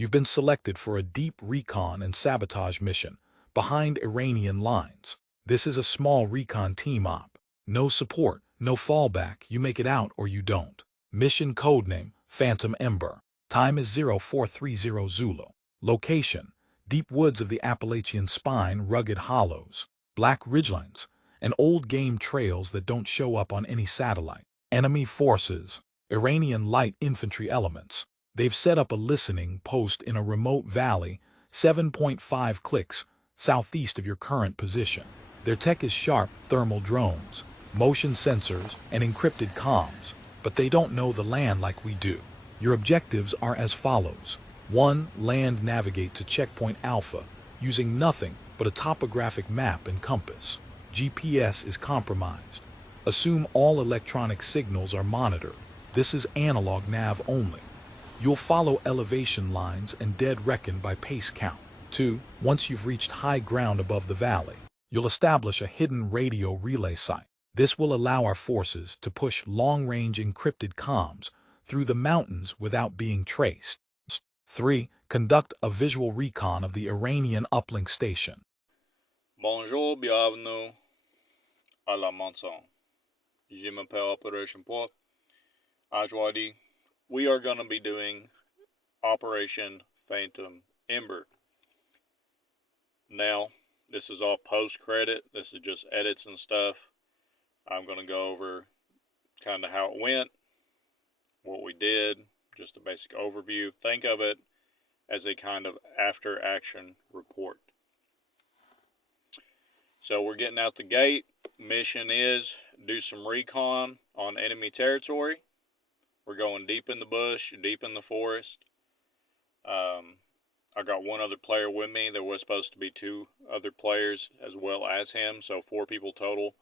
You've been selected for a deep recon and sabotage mission behind Iranian lines. This is a small recon team op. No support, no fallback, you make it out or you don't. Mission codename, Phantom Ember. Time is 0430 Zulu. Location, deep woods of the Appalachian Spine, rugged hollows, black ridgelines, and old game trails that don't show up on any satellite. Enemy forces, Iranian light infantry elements. They've set up a listening post in a remote valley, 7.5 clicks southeast of your current position. Their tech is sharp thermal drones, motion sensors, and encrypted comms, but they don't know the land like we do. Your objectives are as follows. 1. Land navigate to checkpoint Alpha, using nothing but a topographic map and compass. GPS is compromised. Assume all electronic signals are monitored. This is analog nav only. You'll follow elevation lines and dead reckon by pace count. 2. Once you've reached high ground above the valley, you'll establish a hidden radio relay site. This will allow our forces to push long-range encrypted comms through the mountains without being traced. 3. Conduct a visual recon of the Iranian uplink station. Bonjour, bienvenue à la maison. Je m'appelle Operation Port. Aujourd'hui, we are going to be doing Operation Phantom Ember. Now, this is all post-credit. This is just edits and stuff. I'm going to go over kind of how it went, what we did, just a basic overview. Think of it as a kind of after-action report. So we're getting out the gate. Mission is do some recon on enemy territory. We're going deep in the bush, deep in the forest. I got one other player with me. There was supposed to be 2 other players as well as him, so 4 people total.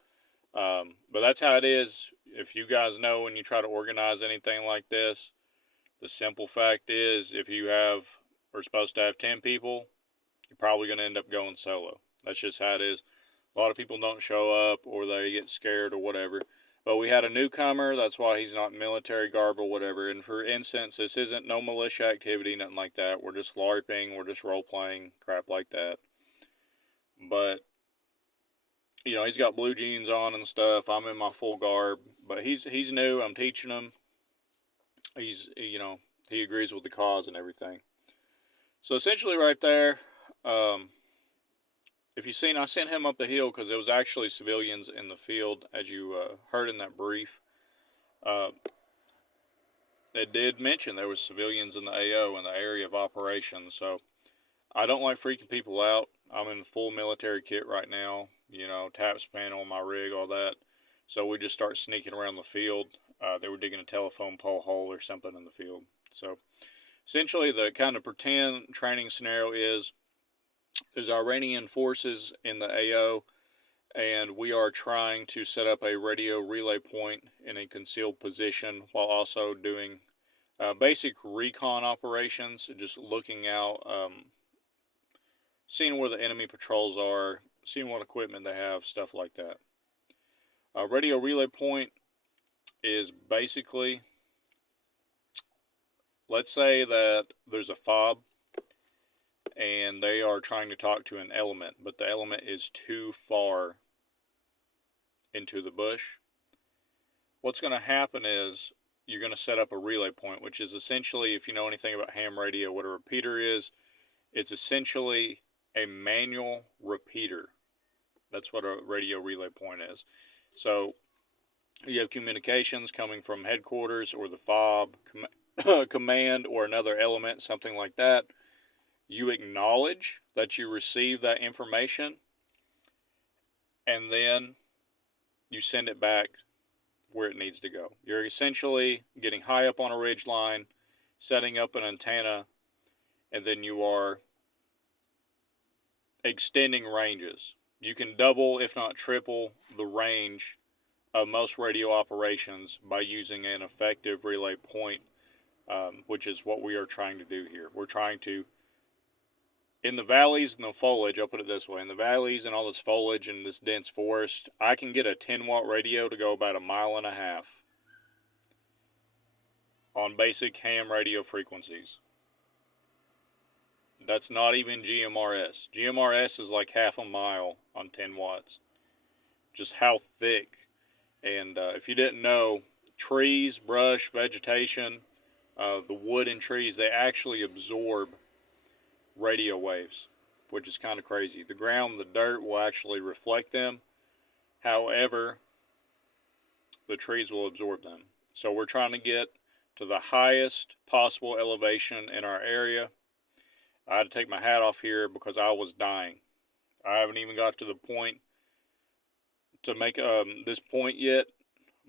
But that's how it is. If you guys know when you try to organize anything like this, the simple fact is if you are supposed to have 10 people, you're probably going to end up going solo. That's just how it is. A lot of people don't show up or they get scared or whatever. But we had a newcomer, that's why he's not in military garb or whatever. And for instance, this isn't no militia activity, nothing like that. We're just LARPing, we're just role-playing, crap like that. But, he's got blue jeans on and stuff. I'm in my full garb. But he's new, I'm teaching him. He agrees with the cause and everything. So essentially right there, if you've seen, I sent him up the hill because there was actually civilians in the field, as you heard in that brief. It did mention there was civilians in the AO in the area of operations, so I don't like freaking people out. I'm in full military kit right now, TAPS panel on my rig, all that. So we just start sneaking around the field. They were digging a telephone pole hole or something in the field. So essentially the kind of pretend training scenario is there's Iranian forces in the AO, and we are trying to set up a radio relay point in a concealed position while also doing basic recon operations, just looking out, seeing where the enemy patrols are, seeing what equipment they have, stuff like that. Radio relay point is basically, let's say that there's a fob and they are trying to talk to an element, but the element is too far into the bush. What's going to happen is you're going to set up a relay point, which is essentially, if you know anything about ham radio, what a repeater is, it's essentially a manual repeater. That's what a radio relay point is. So you have communications coming from headquarters or the fob, command, or another element, something like that. You acknowledge that you receive that information, and then you send it back where it needs to go. You're essentially getting high up on a ridge line, setting up an antenna, and then you are extending ranges. You can double, if not triple, the range of most radio operations by using an effective relay point, which is what we are trying to do here. We're trying to, in the valleys and the foliage, I'll put it this way, in the valleys and all this foliage and this dense forest, I can get a 10-watt radio to go about 1.5 miles on basic ham radio frequencies. That's not even GMRS. GMRS is like half a mile on 10 watts. Just how thick. And if you didn't know, trees, brush, vegetation, the wood in trees, they actually absorb radio waves, which is kind of crazy. The ground, the dirt will actually reflect them. However, the trees will absorb them. So we're trying to get to the highest possible elevation in our area. I had to take my hat off here because I was dying. I haven't even got to the point to make this point yet,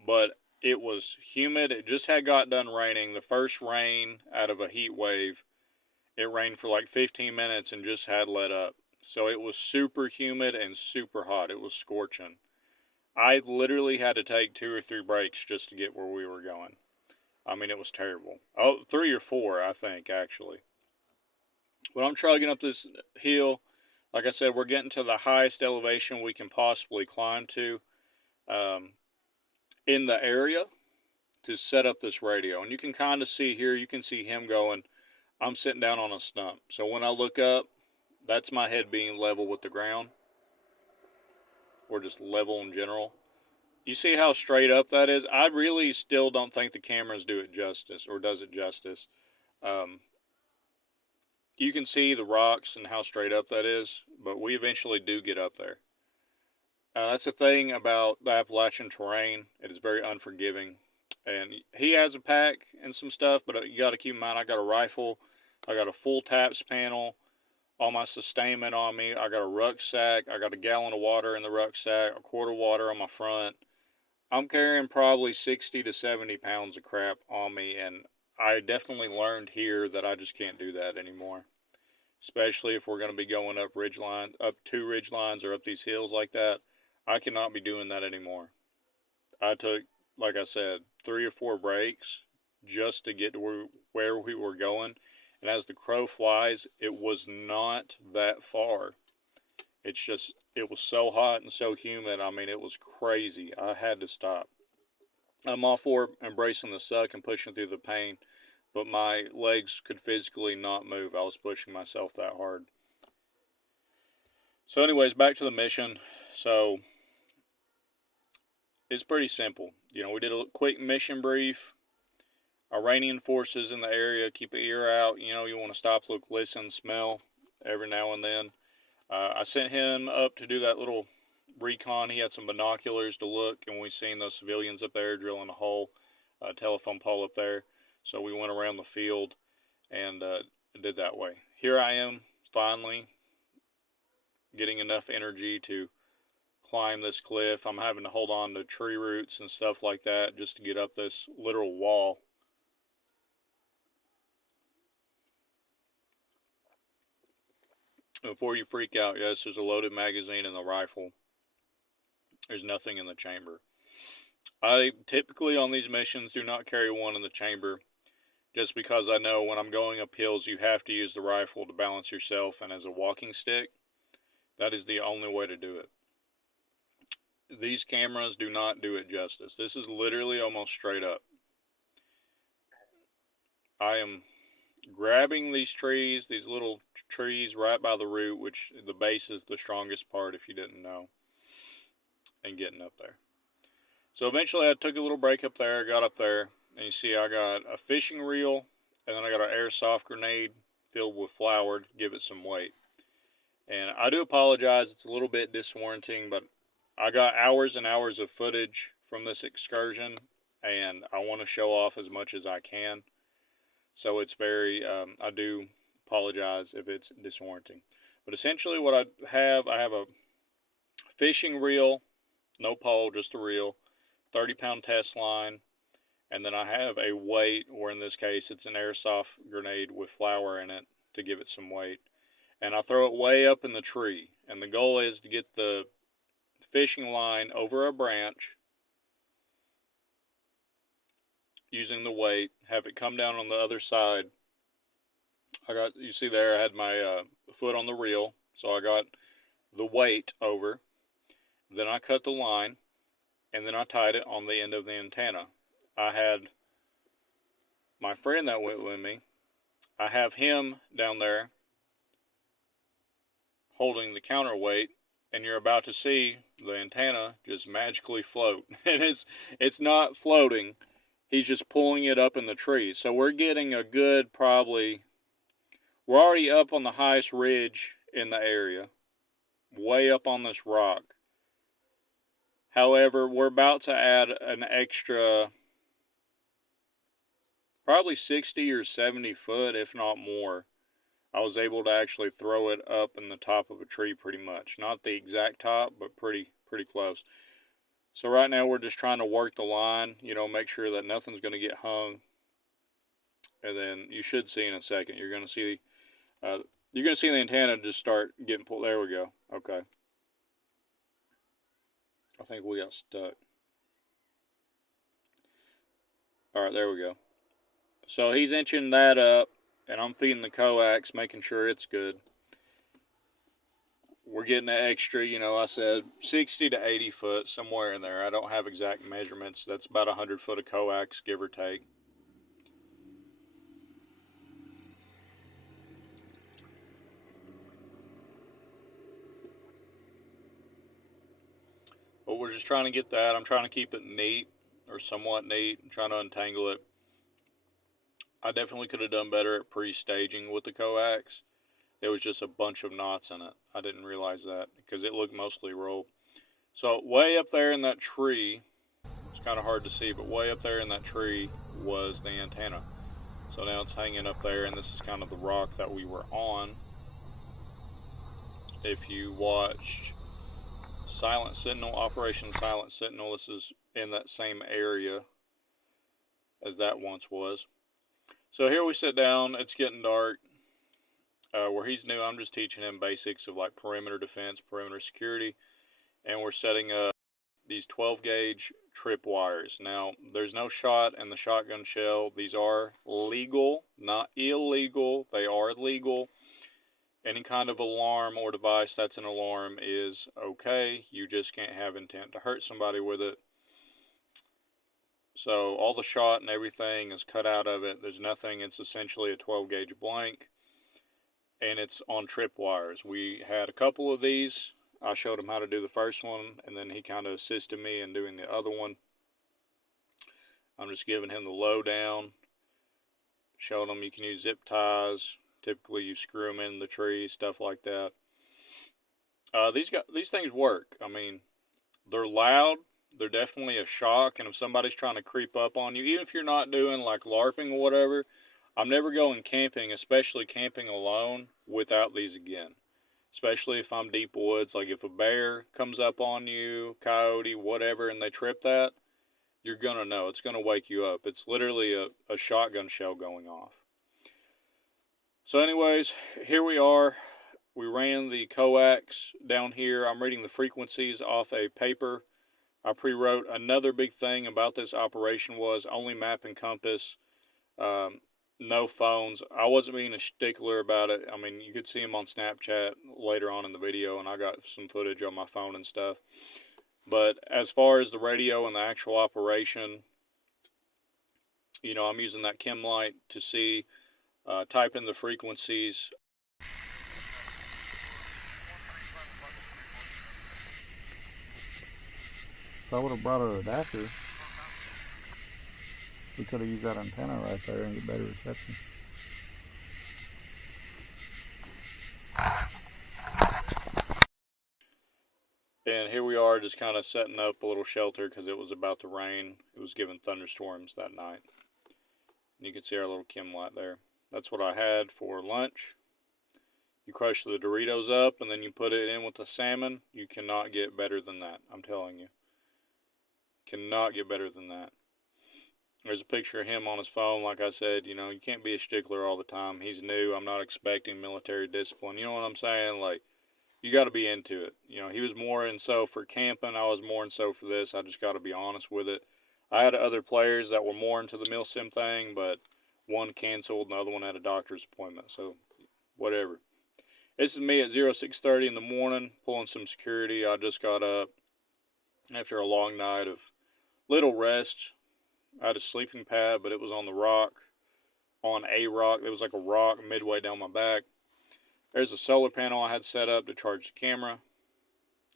but it was humid. It just had got done raining. The first rain out of a heat wave. It rained for like 15 minutes and just had let up. So it was super humid and super hot. It was scorching. I literally had to take 2 or 3 breaks just to get where we were going. I mean, it was terrible. Oh, 3 or 4, I think, actually. But I'm trudging up this hill. Like I said, we're getting to the highest elevation we can possibly climb to in the area to set up this radio. And you can kind of see here, you can see him going. I'm sitting down on a stump. So when I look up, that's my head being level with the ground. Or just level in general. You see how straight up that is? I really still don't think the cameras do it justice, or does it justice. You can see the rocks and how straight up that is, but we eventually do get up there. That's the thing about the Appalachian terrain. It is very unforgiving. And he has a pack and some stuff, but you got to keep in mind, I got a rifle, I got a full taps panel, all my sustainment on me, I got a rucksack, I got a gallon of water in the rucksack, a quart of water on my front. I'm carrying probably 60 to 70 pounds of crap on me, and I definitely learned here that I just can't do that anymore. Especially if we're going to be going up up 2 ridge lines or up these hills like that. I cannot be doing that anymore. I took, like I said, 3 or 4 breaks just to get to where we were going. And as the crow flies, it was not that far. It's just, it was so hot and so humid. I mean, it was crazy. I had to stop. I'm all for embracing the suck and pushing through the pain, but my legs could physically not move. I was pushing myself that hard. So anyways, back to the mission. So it's pretty simple. You know, we did a quick mission brief. Iranian forces in the area, keep an ear out. You know, you want to stop, look, listen, smell every now and then. I sent him up to do that little recon. He had some binoculars to look, and we seen those civilians up there drilling a hole, telephone pole up there. So we went around the field and did that way. Here I am, finally getting enough energy to climb this cliff. I'm having to hold on to tree roots and stuff like that just to get up this literal wall. Before you freak out, yes, there's a loaded magazine in the rifle. There's nothing in the chamber. I typically on these missions do not carry one in the chamber just because I know when I'm going up hills you have to use the rifle to balance yourself, and as a walking stick, that is the only way to do it. These cameras do not do it justice. This is literally almost straight up. I am grabbing these trees, these little trees right by the root, which the base is the strongest part if you didn't know, and getting up there. So eventually I took a little break up there, got up there, and you see I got a fishing reel, and then I got an airsoft grenade filled with flour to give it some weight. And I do apologize, it's a little bit disorienting, but I got hours and hours of footage from this excursion, and I want to show off as much as I can. So it's very, I do apologize if it's disorienting. But essentially what I have a fishing reel, no pole, just a reel, 30-pound test line, and then I have a weight, or in this case it's an airsoft grenade with flour in it to give it some weight. And I throw it way up in the tree. And the goal is to get the fishing line over a branch using the weight, have it come down on the other side. You see there, I had my foot on the reel, so I got the weight over. Then I cut the line, and then I tied it on the end of the antenna. I had my friend that went with me. I have him down there holding the counterweight, and you're about to see the antenna just magically float. And it's not floating. He's just pulling it up in the tree. So we're getting a good we're already up on the highest ridge in the area, way up on this rock. However, we're about to add an extra probably 60 or 70 foot, if not more. I was able to actually throw it up in the top of a tree pretty much. Not the exact top, but pretty close. So right now we're just trying to work the line, make sure that nothing's going to get hung. And then you should see in a second, you're going to see the antenna just start getting pulled. There we go. Okay. I think we got stuck. All right, there we go. So he's inching that up, and I'm feeding the coax, making sure it's good. We're getting the extra, I said 60 to 80 foot, somewhere in there. I don't have exact measurements. That's about 100 foot of coax, give or take. But we're just trying to get that. I'm trying to keep it neat, or somewhat neat. I'm trying to untangle it. I definitely could have done better at pre-staging with the coax. There was just a bunch of knots in it. I didn't realize that because it looked mostly rolled. So way up there in that tree, it's kind of hard to see, but way up there in that tree was the antenna. So now it's hanging up there, and this is kind of the rock that we were on. If you watched Silent Sentinel, Operation Silent Sentinel, this is in that same area as that once was. So here we sit down, it's getting dark. Where he's new, I'm just teaching him basics of like perimeter defense, perimeter security, and we're setting up these 12 gauge trip wires. Now, there's no shot in the shotgun shell. These are legal, not illegal. They are legal. Any kind of alarm or device that's an alarm is okay. You just can't have intent to hurt somebody with it. So all the shot and everything is cut out of it. There's nothing. It's essentially a 12 gauge blank. And it's on trip wires. We had a couple of these. I showed him how to do the first one, and then he kind of assisted me in doing the other one. I'm just giving him the lowdown, showing him you can use zip ties. Typically, you screw them in the tree, stuff like that. These things work. I mean, they're loud. They're definitely a shock, and if somebody's trying to creep up on you, even if you're not doing like LARPing or whatever, I'm never going camping, especially camping alone, without these again. Especially if I'm deep woods, like if a bear comes up on you, coyote, whatever, and they trip that, you're going to know. It's going to wake you up. It's literally a shotgun shell going off. So anyways, here we are. We ran the coax down here. I'm reading the frequencies off a paper. I pre-wrote. Another big thing about this operation was only map and compass. No phones. I wasn't being a stickler about it. I mean, you could see them on Snapchat later on in the video, and I got some footage on my phone and stuff. But as far as the radio and the actual operation, I'm using that chem light to see, type in the frequencies. If I would have brought an adapter, we could have used that antenna right there and get better reception. And here we are just kind of setting up a little shelter because it was about to rain. It was giving thunderstorms that night. And you can see our little chem light there. That's what I had for lunch. You crush the Doritos up and then you put it in with the salmon. You cannot get better than that. I'm telling you. Cannot get better than that. There's a picture of him on his phone. Like I said, you can't be a stickler all the time. He's new. I'm not expecting military discipline. You know what I'm saying? Like, you got to be into it. He was more in so for camping. I was more in so for this. I just got to be honest with it. I had other players that were more into the milsim thing, but one canceled and the other one had a doctor's appointment. So, whatever. This is me at 06:30 in the morning, pulling some security. I just got up after a long night of little rest. I had a sleeping pad, but it was on the rock, on a rock. It was like a rock midway down my back. There's a solar panel I had set up to charge the camera.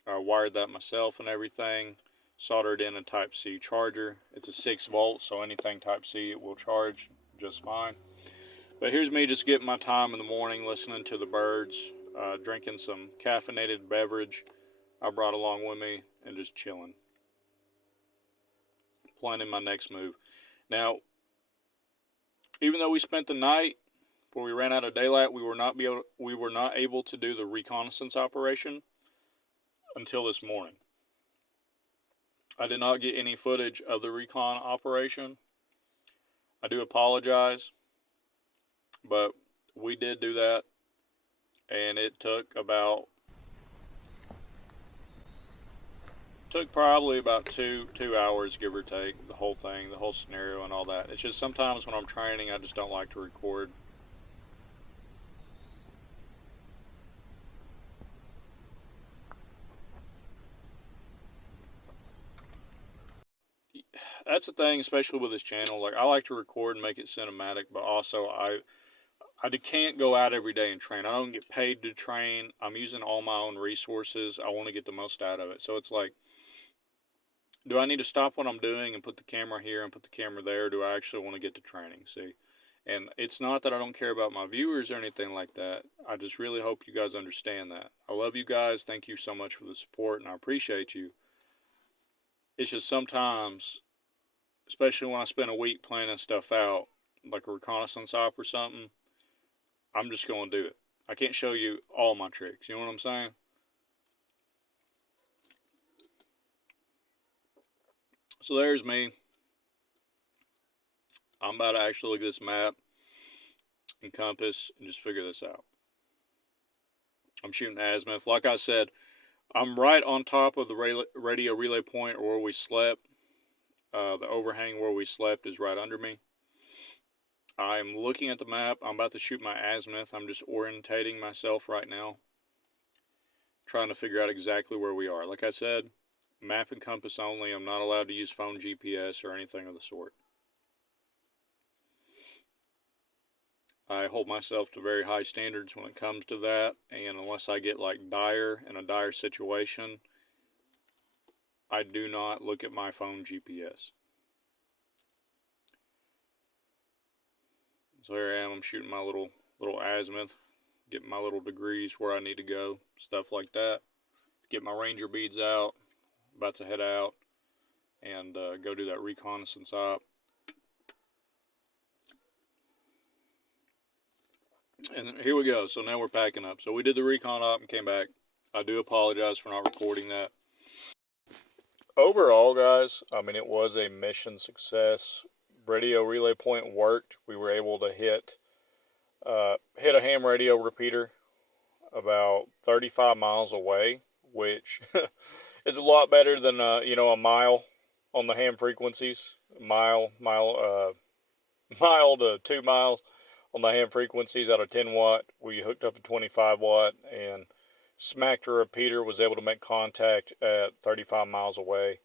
I wired that myself and everything. Soldered in a Type-C charger. It's a 6 volt, so anything Type-C it will charge just fine. But here's me just getting my time in the morning, listening to the birds, drinking some caffeinated beverage I brought along with me, and just chilling. Planning my next move. Now, even though we spent the night before we ran out of daylight, we were not able to do the reconnaissance operation until this morning. I did not get any footage of the recon operation. I do apologize, but we did do that, and it took probably about two hours, give or take, the whole thing, the whole scenario and all that. It's just sometimes when I'm training, I just don't like to record. That's the thing, especially with this channel. Like, I like to record and make it cinematic, but also I can't go out every day and train. I don't get paid to train. I'm using all my own resources. I want to get the most out of it. So it's like, do I need to stop what I'm doing and put the camera here and put the camera there? Or do I actually want to get to training? See? And it's not that I don't care about my viewers or anything like that. I just really hope you guys understand that. I love you guys. Thank you so much for the support, and I appreciate you. It's just sometimes, especially when I spend a week planning stuff out, like a reconnaissance op or something, I'm just going to do it. I can't show you all my tricks. You know what I'm saying? So there's me. I'm about to actually look at this map and compass and just figure this out. I'm shooting azimuth. Like I said, I'm right on top of the radio relay point or where we slept. The overhang where we slept is right under me. I'm looking at the map. I'm about to shoot my azimuth. I'm just orientating myself right now, trying to figure out exactly where we are. Like I said, map and compass only. I'm not allowed to use phone GPS or anything of the sort. I hold myself to very high standards when it comes to that, and unless I get like in a dire situation, I do not look at my phone GPS. So here I am, I'm shooting my little azimuth, getting my little degrees where I need to go, stuff like that. Get my ranger beads out, about to head out and go do that reconnaissance op. And here we go. So now we're packing up. So we did the recon op and came back. I do apologize for not recording that. Overall, guys, I mean, it was a mission success. Radio relay point worked. We were able to hit a ham radio repeater about 35 miles away, which is a lot better than a mile on the ham frequencies. Mile to 2 miles on the ham frequencies out of 10 watt. We hooked up a 25 watt and smacked a repeater, was able to make contact at 35 miles away,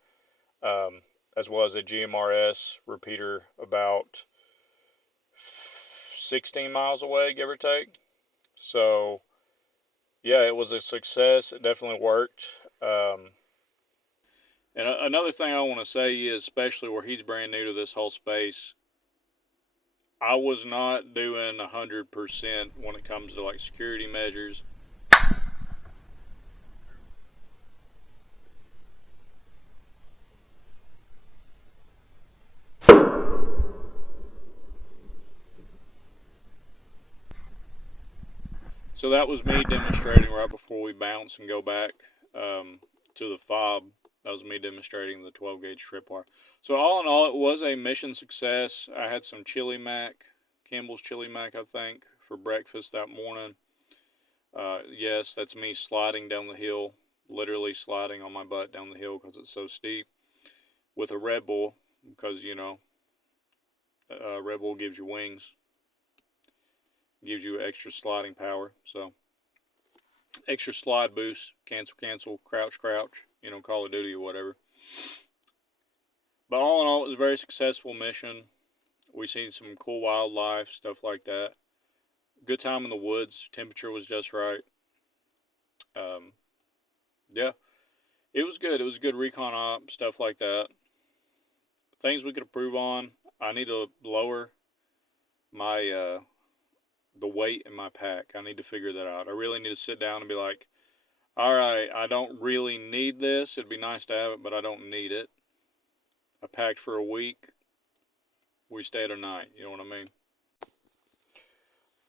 as well as a GMRS repeater about 16 miles away, give or take. So, yeah, it was a success. It definitely worked. And another thing I want to say is, especially where he's brand new to this whole space, I was not doing 100% when it comes to like security measures. So that was me demonstrating right before we bounce and go back to the fob. That was me demonstrating the 12 gauge trip wire. So all in all, it was a mission success. I had some chili mac, Campbell's chili mac, I think, for breakfast that morning. Yes, that's me sliding down the hill, literally sliding on my butt down the hill because it's so steep, with a Red Bull, because, Red Bull gives you wings, gives you extra sliding power. So extra slide boost, cancel, crouch, Call of Duty or whatever. But all in all, it was a very successful mission. We seen some cool wildlife, stuff like that. good time in the woods. Temperature was just right. Yeah, it was good. It was a good recon op, stuff like that. Things we could improve on. I need to lower my the weight in my pack. I need to figure that out. I really need to sit down and be like, all right, I don't really need this. It'd be nice to have it, but I don't need it. I packed for a week. We stayed a night. You know what I mean?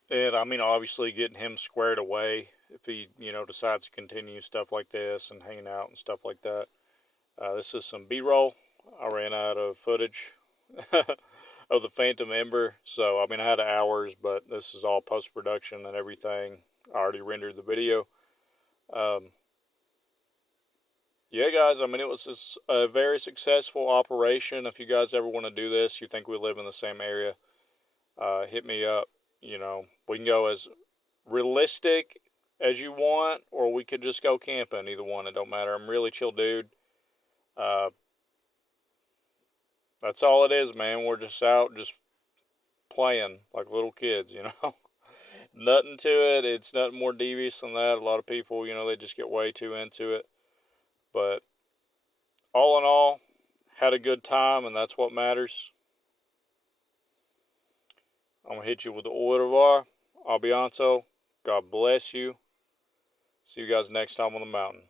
And I mean, obviously, getting him squared away if he, decides to continue stuff like this and hanging out and stuff like that. This is some B-roll. I ran out of footage of the Phantom Ember, so I mean, I had hours, but this is all post-production and everything. I already rendered the video. Yeah, guys, I mean, it was a very successful operation. If you guys ever want to do this, you think we live in the same area, hit me up. We can go as realistic as you want, or we could just go camping. Either one, it don't matter. I'm a really chill dude. That's all it is, man. We're just out, just playing like little kids, Nothing to it. It's nothing more devious than that. A lot of people, they just get way too into it. But all in all, had a good time, and that's what matters. I'm going to hit you with the au revoir. Abianto. God bless you. See you guys next time on the mountain.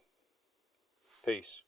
Peace.